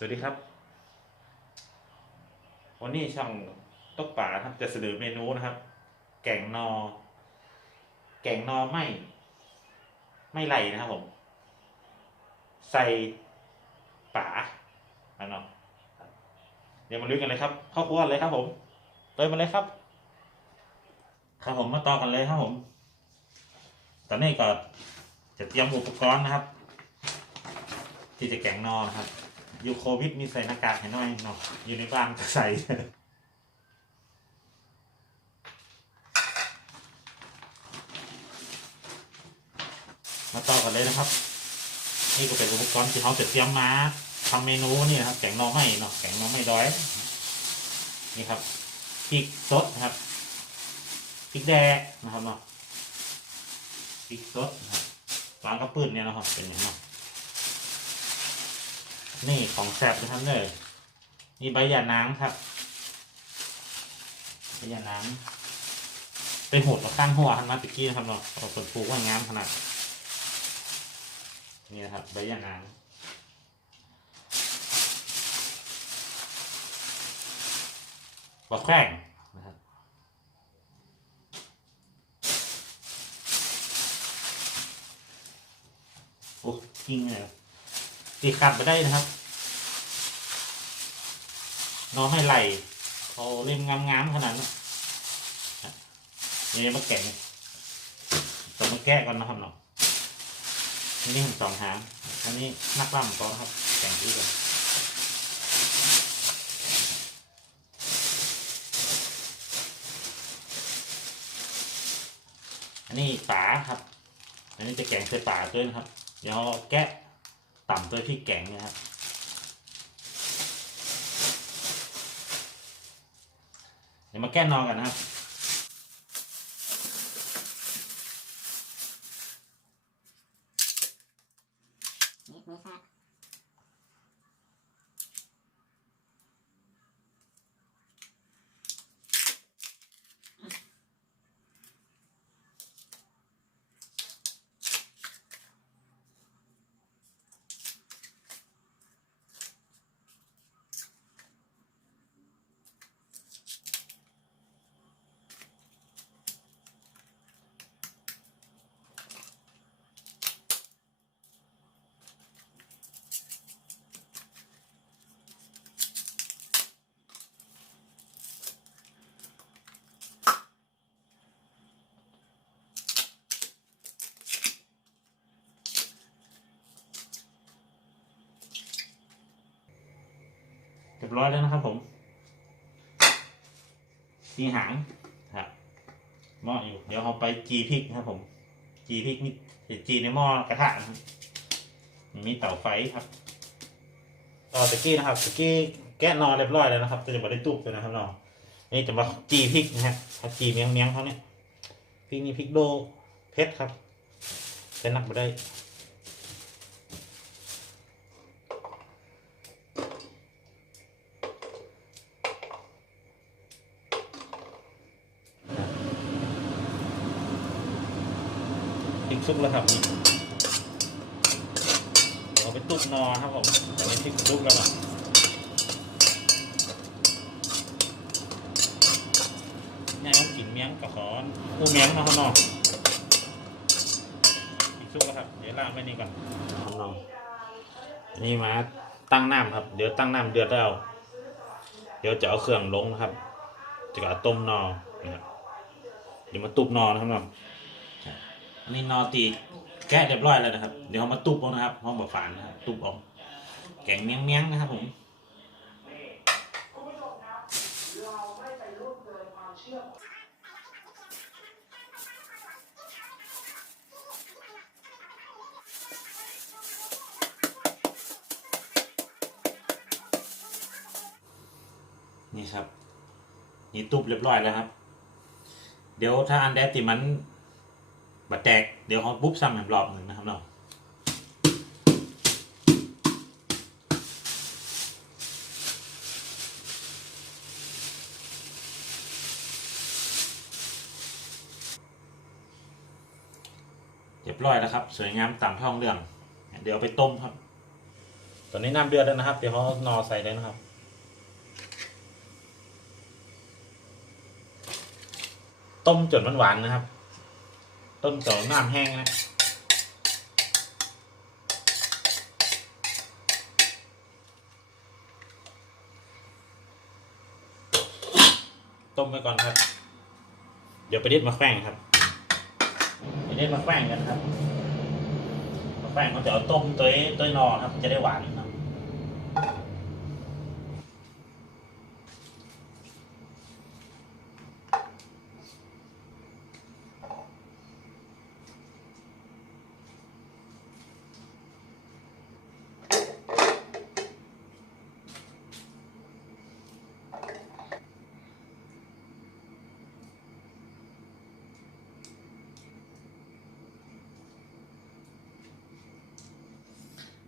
สวัสดีครับ วันนี้ช่องตกป่าครับจะเสนอเมนูนะครับ แกงนอ แกงนอไม่ ไม่ไหลนะครับผม ใส่ป่าอันนเดี๋ยวมาลุยกันเลยครับเข้าครัวเลยครับ ผมเติมมาเลยครับ ครับผมมาต่อกันเลยครับผม ตอนนี้ก็จะเตรียมอุปกรณ์นะครับ ที่จะแกงนอนะครับ อยู่โควิดมีใส่หน้ากากให้หน่อยเนาะอยู่ในบ้านก็ใส่มาต่อกันเลยนะครับ นี่ก็เป็นอุปกรณ์ที่เขาจะเตรียมมาทำเมนูนี่นะครับแกงหนอไม่เนาะแกงหนอไม่ดอย นี่ครับพริกสดนะครับพริกแดงนะครับเนาะพริกสดนะครับวางกระปื้นเนี่ยนะครับเป็นอย่างเนาะ นี่ของแซ่บนะครับเลยนี่ใบยานางครับใบยานางเป็นโหดมาข้างหัวทันมาตะกี้นะครับเนาะเอาคนปลูกว่างามขนาดนี่นะครับใบยานางบะแคร่งนะครับโอ้จริงเลย ตีขัดไปได้นะครับน้องให้ไหลเขาเล่มงามๆขนาดนั้นนี่มาแกะต้องมาแกะก่อนนะครับเนาะอันนี้ผมสองหางอันนี้นักล่ำก่อนครับแข่งที่กันอันนี้ฝาครับ อันนี้จะแกงใส่ฝาด้วยนะครับ เดี๋ยวแกะ ต่ำด้วยพริกแกงนะครับเดี๋ยวมาแก้นอนกันนะครับ ยบร้อยแล้วนะครับผมตีหางครับหม้ออยู่ เดี๋ยวเราไปจีพริกนะครับผม จีพริกนี่จีในหม้อกระทะนะครับมีเตาไฟครับต่อตะกี้นะครับตะกี้แกะนอนเรียบร้อยแล้วนะครับจะจะมาได้ตุกเลยนะครับนอนี่จะมาจีพริกนะครับเอาจีเมียงเมียงเขาเนี่ยพริกนี่พริกโดเพชรครับใช้นักมาได้ ซุปแล้วครับนี่เอาไปตุ๊บนอครับผมแต่ไม่พริกซุปแล้วอะนี่ต้องกินเมียงกับขอนอูเมียงนะครับนอพริกซุปแล้วครับ เดี๋ยวล่างไว้นี่ก่อนครับน้องนี่มาตั้งน้ำครับ เดี๋ยวตั้งน้ำเดือดแล้ว เดี๋ยวจะเอาเครื่องลงนะครับ จะเอาต้มนอนะครับเดี๋ยวมาตุบนอนะครับน้ อันนี้นอตีแกะเรียบร้อยแล้วนะครับ เดี๋ยวเอามาตุบเอานะครับห้องแบบฝานนะครับตุบออกแกงเมียงเมียงๆนะครับผมนี่ครับ นี่ตุบเรียบร้อยแล้วครับ เดี๋ยวถ้าอันใดติมัน บัดแตก เดี๋ยวเขาปุ๊บซ้ำอีกรอบหนึ่งนะครับเนาะเรียบร้อยแล้วครับ สวยงามตามท้องเรื่อง เดี๋ยวไปต้มครับ ตอนนี้น้ำเดือดแล้วนะครับ เดี๋ยวเขานอใส่เลยนะครับต้มจนมันหวานนะครับ ต้มจนน้ำแห้งนะต้มไปก่อนครับ เดี๋ยวไปเด็ดมาแข้งครับไปเด็ดมาแข้งกันครับมาแข้งเขาจะเอาต้มตัวตัวนอครับ จะได้หวานครับ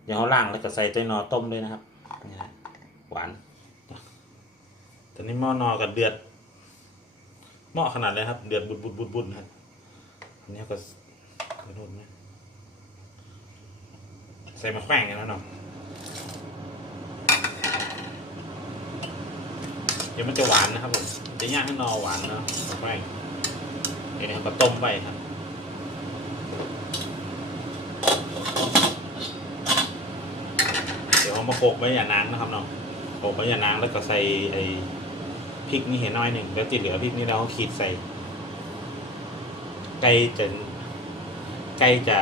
เดี๋ยวเขาล่างแล้วก็ใส่ตัวนอต้มด้วยนะครับนี่นะหวานตอนนี้หม้อนอกับเดือดหม้อขนาดเลยครับ เดือดบุดบุดบุดบุดนะครับอันนี้ก็กระโดดนะใส่มาแข้งกันแล้วเนาะเดี๋ยวมันจะหวานนะครับผมจะย่างให้นอหวานเนาะมาแข้งเดี๋ยวนี้เราก็ต้มไปครับ เอามาโขกไว้อย่านานนะครับเนาะโขกไว้อย่านานแล้วก็ใส่ไอ้พริกนี่เห็นน้อยหนึ่งแล้วที่เหลือพริกนี่เราขีดใส่ใกล้จะใกล้จะ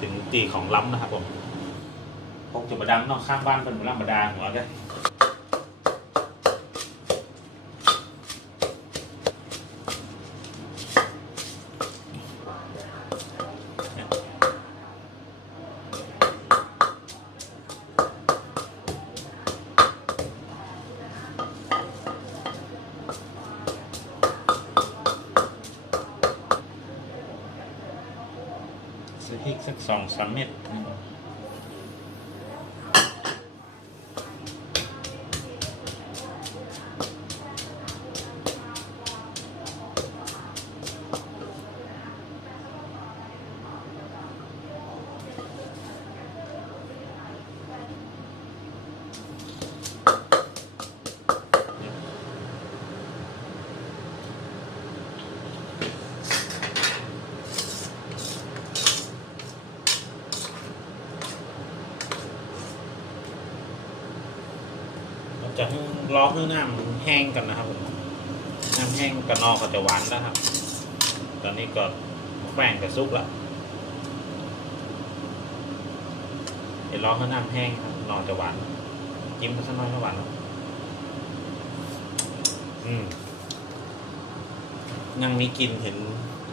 ถึงตีของล้ำนะครับผมคงจะมาดังเนอกข้างบ้านเป็นมาลังมาดาหัวกัน ส่พริกสักสองสามเม็ด จะให้รอให้น้ำแห้งกันนะครับผมน้ำแห้งกระนอกก็จะหวานแล้วครับ ตอนนี้ก็แป้งกับซุกแล้วเดี๋ยวรอให้น้ำแห้งครับนอจะหวานจิ้มไปสักหน่อยก็หวานแล้วอืมยังมีกลิ่นเห็น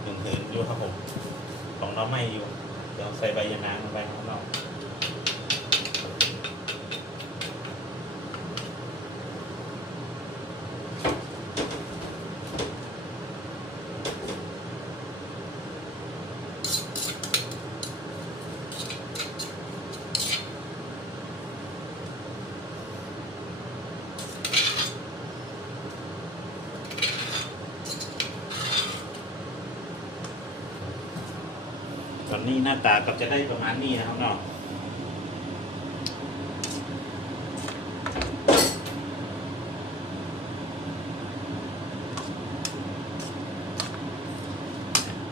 เหินเหินอยู่ครับผมของน้องไม่อยู่เดี๋ยวใส่ใบยะนางลงไปข้างนอก อนนี้หน้าตาก็จะได้ประมาณนี้นะครับเนาะ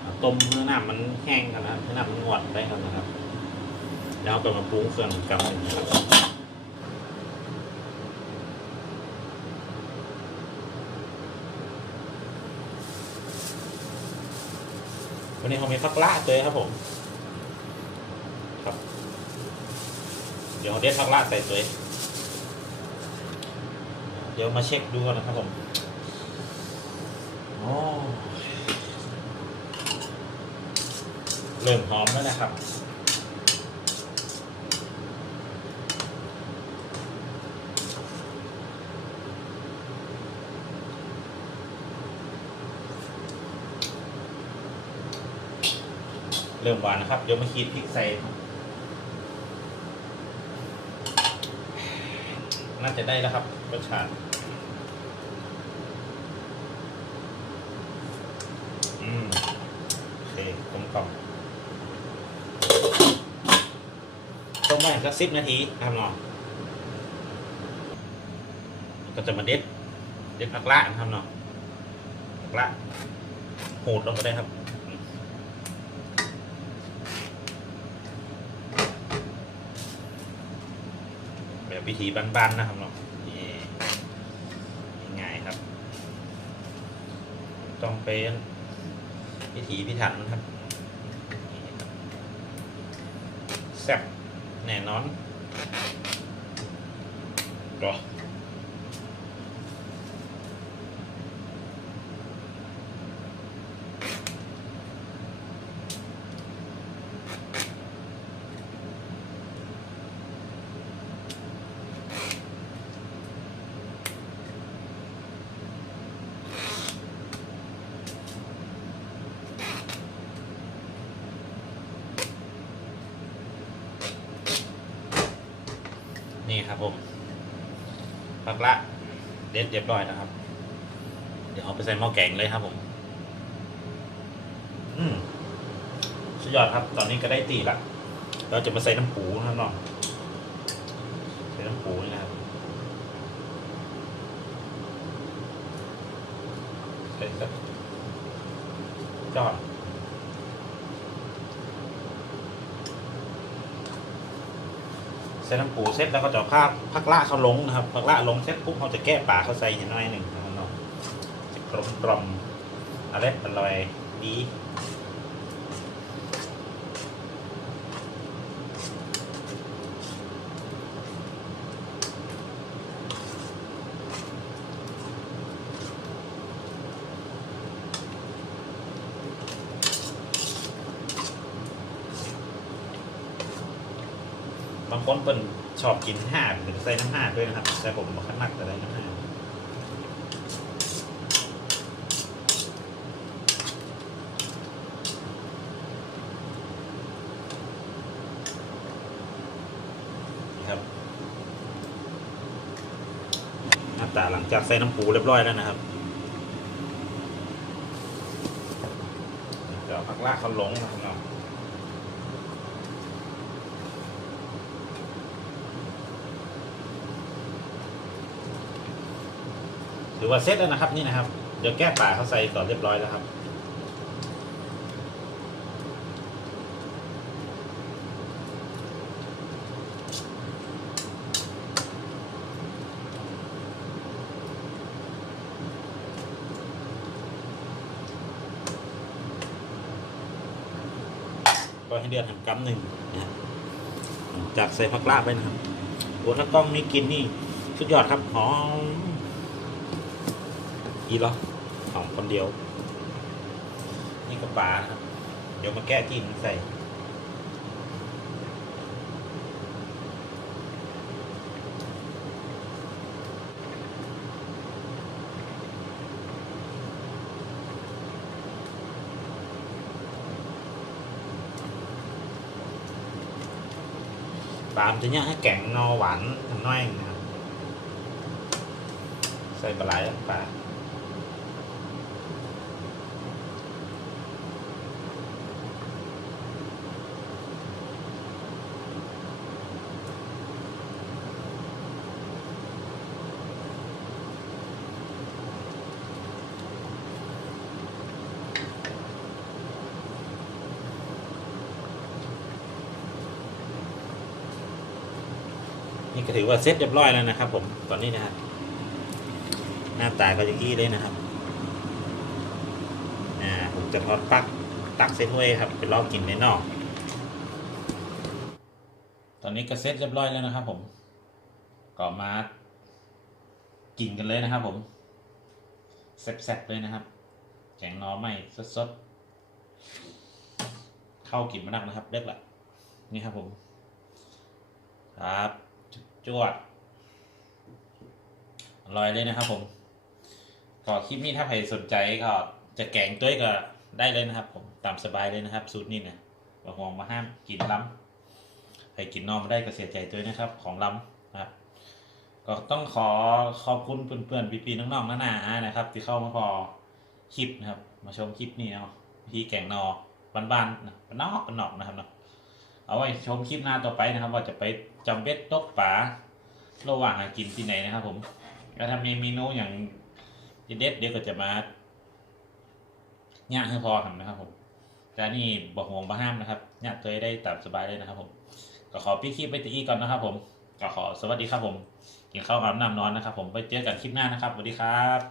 เอาต้มเพื่อน้ำมันแห้งกันนะครับเพื่อน้ำมันงวดได้กันนะครับ แล้วก็มาปรุงเครื่องกับหนึ่งครับ วันนี้เขามีฟักละเลยครับผม ครับ เดี๋ยวเด็ดฟักละใส่ตัวเดี๋ยวมาเช็คดูกันนะครับผมอ๋อเริ่มหอมแล้วนะครับ เริ่มหวานนะครับ เดี๋ยวมาคีดพริกใส่ น่าจะได้แล้วครับรสชาติอืมโอเคกลมกล่อมต้มไว้สักสิบนาทีนะครับเนาะก็จะมาเด็ด เด็ดผักละนะครับเนาะผักละโหดลงไปได้ครับ แบบ วิธีบ้านๆนะครับเนาะนี่ง่ายครับ ต้องเป็นวิธีพิถันนะครับนี่ครับแซ่บแน่นอนรอ ครับผมผักละเด็ดเรียบร้อยนะครับ เดี๋ยวเอาไปใส่หม้อแกงเลยครับผม อืมสุดยอดครับ ตอนนี้ก็ได้ตีละเราจะมาใส่น้ำปูนะครับเนาะใส่น้ำปูนี่นะครับใส่สักยอด ใส่น้ำปูเสร็จแล้วก็จะเอาข้าวผักละเขาลงนะครับผักละลงเสร็จปุ๊บเขาจะแก้ปลาเขาใส่นิดหน่อยหนึ่งนะครับเนาะจะกลมกลอมอร่อยอร่อยดี บางคนเป็นชอบกินห่าหรือใส่น้ำห่าด้วยนะครับ แต่ผมบอกขนักแต่ได้น้ำห่านี่ครับหน้าตาหลังจากใส่น้ำปูเรียบร้อยแล้วนะครับเดี๋ยวผักลากเขาลงนะครับ รือว่าเซตแล้วนะครับนี่นะครับ เดี๋ยวแก้ป่าเขาใส่ก่อนเรียบร้อยแล้วครับก็ให้เดือดแหมกำหนึ่งนะจากใส่ผักลาบไปนะครับโอ้ถ้ากล้องมีกินนี่สุดยอดครับหอม อีเหรอหอมคนเดียว นี่ก็ปลานะครับ เดี๋ยวมาแก้กินใส่ปลามจะเนี่ยให้แกงงอหวานน้อยนะครับ ใส่ปลาไหลปลา นี่ก็ถือว่าเซ็ตเรียบร้อยแล้วนะครับ ผมตอนนี้นะครับหน้าตาก็อย่างนี้เลยนะครับอ่าผมจะทอดปักตักเส้นไว้ครับไปลองกินในนอก ตอนนี้ก็เซ็ตเรียบร้อยแล้วนะครับ ผมก็มากินกันเลยนะครับ ผมแซ่บๆเลยนะครับ แกงนอไม่สดๆเข้ากินมานักนะครับเด็กละนี่ครับผม ครับ จวดอร่อยเลยนะครับผมก็คลิปนี้ถ้าใครสนใจก็จะแกงต้วยก็ได้เลยนะครับ ผมตามสบายเลยนะครับ สูตรนี้นะบางวงมาห้ามกินล้ำใครกินนอมไม่ได้ก็เสียใจด้วยนะครับ ของล้ำนะครับ ก็ต้องขอขอบคุณเพื่อนๆพี่ๆน้องๆนานานะครับ ที่เข้ามาพอคลิปนะครับ มาชมคลิปนี้เนาะวิธีแกงนอบ้านๆนะบ้านอกบ้านนอกนะครับเนาะ เอาไว้ชมคลิปหน้าต่อไปนะครับ ว่าจะไปจำเบ็ดตกป่าระหว่างหากินที่ไหนนะครับ ผมแล้วถ้ามีเมนูอย่างเด็ดเดี๋ยวก็จะมาย่างให้พอทำนะครับ ผมแต่นี่บอกห่วงบ่ห้ามนะครับย่างตัวได้ตามสบายเลยนะครับ ผมก็ขอพี่คลิปไปตีก่อนนะครับ ผมก็ขอสวัสดีครับผมกินข้าวอาบน้ำนอนนะครับ ผมไปเจอกันคลิปหน้านะครับสวัสดีครับ